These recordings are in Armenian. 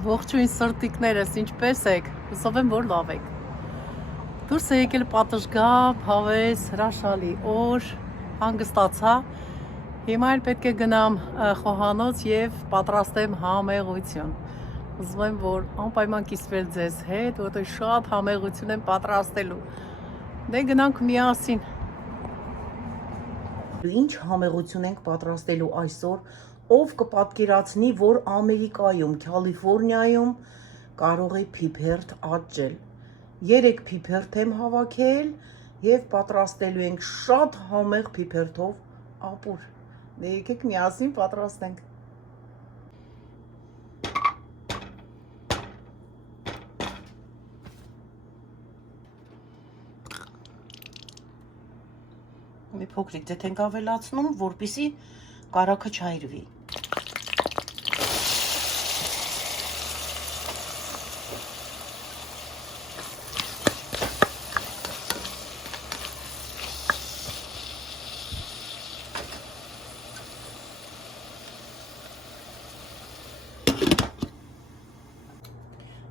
Ողջույն սրտիկներս, ինչպես եք, հուսով եմ, որ լավ եք։ Դուրս է եկել պատշգամբ, հավես, հրաշալի օր, հանգստացա։ Հիմա էլ պետք է գնամ խոհանոց եւ պատրաստեմ համեղություն։ Ուզում եմ, որ անպայման կիսվել ձեզ հետ, որտեղ շատ համեղություն եմ պատրաստելու։ Դե գնանք միասին։ Ինչ համեղություն ենք պատրաստելու այսօր, ով կպատկերացնի, որ Ամերիկայում, Կալիֆոռնիայում կարող է փիփերթ աճել։ 3 փիփերթ եմ հավաքել եւ պատրաստելու ենք շատ համեղ փիփերթով ապուր։ Դե եկեք միասին պատրաստենք։ Մի փոքրիկ ձեթ ենք ավելացնում, որպեսզի կարագը չայրվի։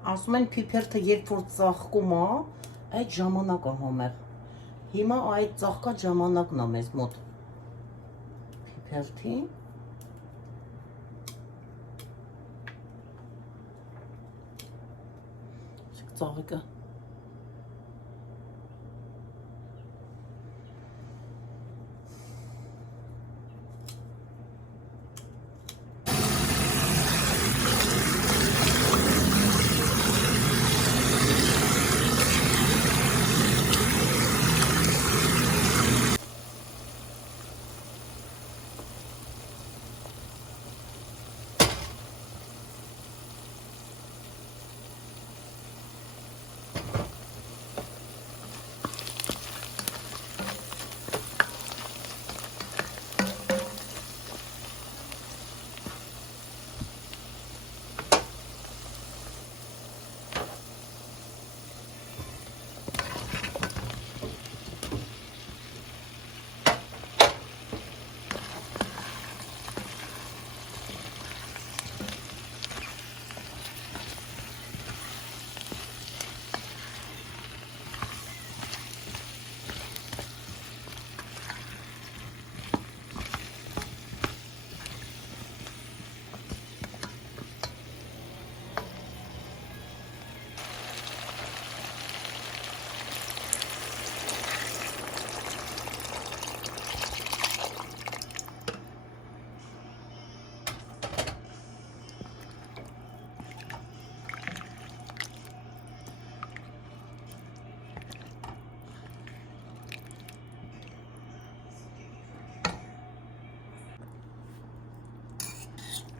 Ասում են փիփերթը երբ որ ծաղկում է, այդ ժամանակը համեղ։ Հիմա այդ ծաղկած ժամանակն է մեզ մոտ փիփերթի։ Ծաղիկը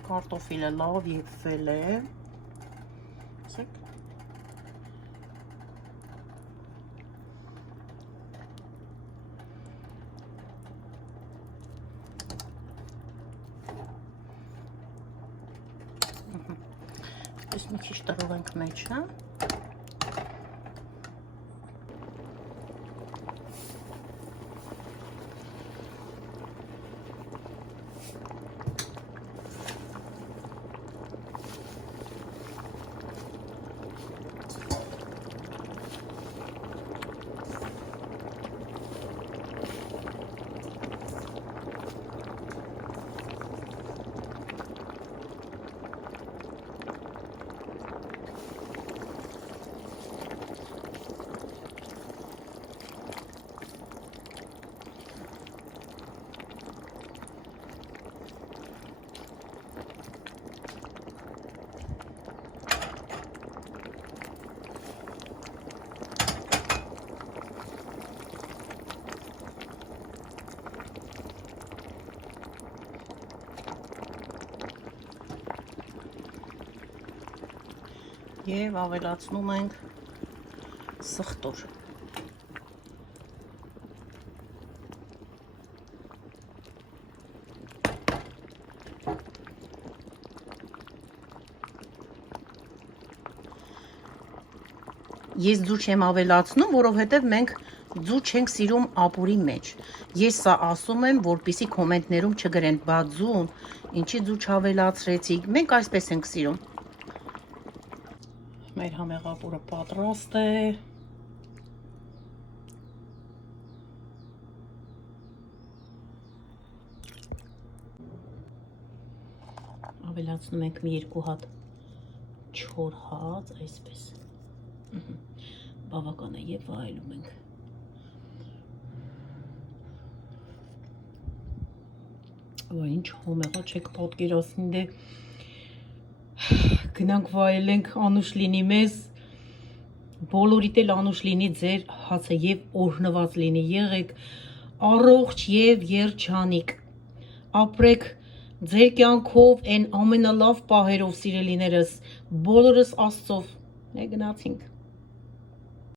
Կարտոֆիլը լավ եփվել է։ Ասեք։ Այս մի քիչ տրորենք մեջը։ Եվ ավելացնում ենք սխտոր։ Ես ձու չեմ ավելացնում, որովհետև մենք ձու չենք սիրում ապուրի մեջ։ Ես սա ասում եմ, որպեսզի կոմենտներում չգրեն, բա ձուն, ինչի ձու չավելացրեցիք, մենք այսպես ենք սիրում։ Մեր համեղապուրը պատրաստ է։ Ավելացնում ենք մի 2 հատ չոր հաց, այսպես։ Բավական է եւ վայելում ենք։ Ո՞й, ինչ համեղա չեք պատկերացնի, դե գնանք վայելենք, անուշ լինի մեզ, բոլորիդ էլ անուշ լինի ձեր հացը եւ օրհնված լինի, եղեք առողջ եւ երջանիկ, ապրեք ձեր կյանքով այն ամենալավ պահերով, սիրելիներս, բոլորս Աստծով, գնացինք։